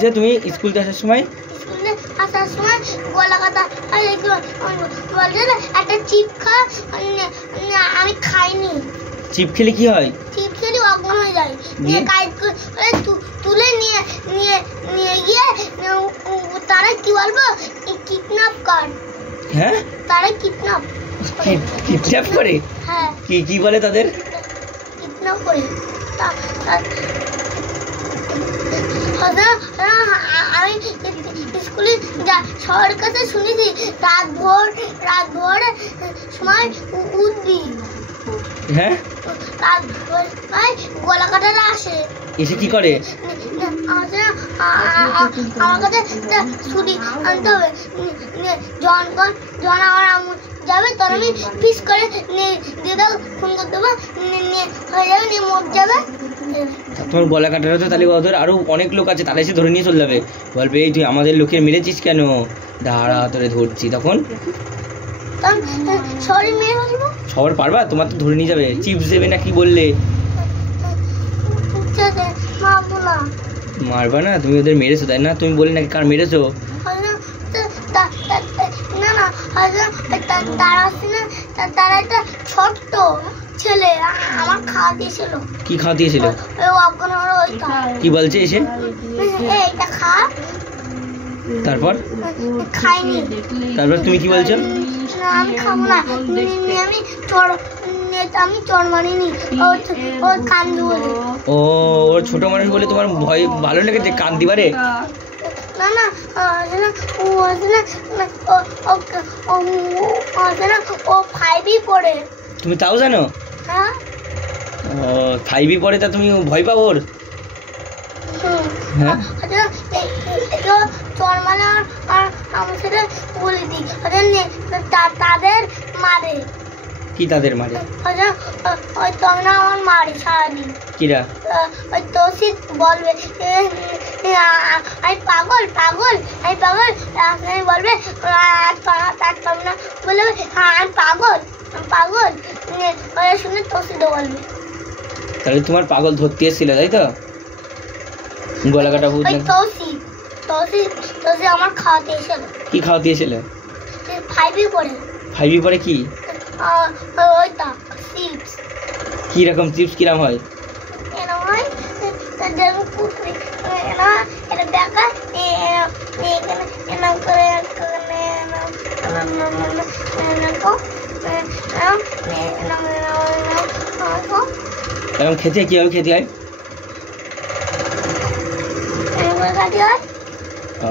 যে তুমি স্কুল আসার সময় গলা কাটা বলছে না একটা চিপ খা, আমি খাইনি। চিপ খেলে কি হয়? চিপ খেলে অজ্ঞান হয়ে যায়, নিয়ে গাইড তুলে নিয়ে নিয়ে নিয়ে গিয়ে তারা কি বলবো কিডন্যাপ কর। হ্যাঁ, তারা কিডন্যাপ করে। হ্যাঁ, কি বলে তাদের? কিডন্যাপ করে। আমি স্কুলে সবার কাছে শুনেছি রাত ভোর সময় উঠবি। হ্যাঁ, রাত ভোর গলা কাটারা আসে, এসে কি করে? আমার কাছে ছুটি আনতে হবে। যখন আমার আম্মু যাবে তখন আমি পিস করে দিয়ে দাও, ফোন করে দেবো, হয়ে যাবে, নিয়ে মর যাবে। তোমার গলা কাটার তো তাহলে ওদের আরো অনেক লোক আছে, তারা এসে ধরে নিয়ে চলে যাবে, বলবে এই তুই আমাদের লোকের মেরেছিস কেন, দাঁড়া তোরে ধরছি। তখন সবাই মেরে ফেলবো। সবার পারবা? তোমার তো ধরে নিয়ে যাবে, চিপস দেবে না কি বললে? মারবা না, তুমি ওদের মেরেছো তাই না? তুমি বললে নাকি কার মেরেছো? না না, তারা একটা ছোট্ট ছেলে আমার খাওয়া দিয়েছিল। কি খাওয়া দিয়েছিল? কি বলছে এসে? এইটা খা। তারপর খাইনি। তারপর তুমি কি বলছো? আমি খাবো না, আমি চোর মানিনি, ও কান্দি বলে। ও, ওর ছোট মানুষ বলে তোমার ভয় ভালো লেগেছে কান দিবারে? না না, ও 5 পড়ে। তুমি তাও জানো? হ্যাঁ। ও 5 পড়ে, তা তুমি ভয় পাও ওর? হ্যাঁ, চোর মানে আর আমার সাথে বলে দিই, তাদের মারে। কি তাদের মারে? ওই তখন আমার মারে সারাদিন। কিরা? ওই তোষিত বলবে আমি পাগল পাগল, আমি পাগল, আমি বলবে না বলবে আমি পাগল পাগল, ওরা শুনে তোষিত বলবে। তাহলে তোমার পাগল ধরতে এসেছিল তাই তো? গলা কাটা ভূত? তোষিত আমার খাওয়াতে এসেছিল। কি খাওয়াতে এসেছিল? 5 পড়ে। 5 পড়ে কি? ওইটা চিপস। কি রকম চিপস? কিরকম হয়? এরকম হয়, যেরকম কুকুরি এটা দেখা এরকম করে এরকম খেতে কিভাবে খেতে হয়? এরকম করে খাতে হয়। ও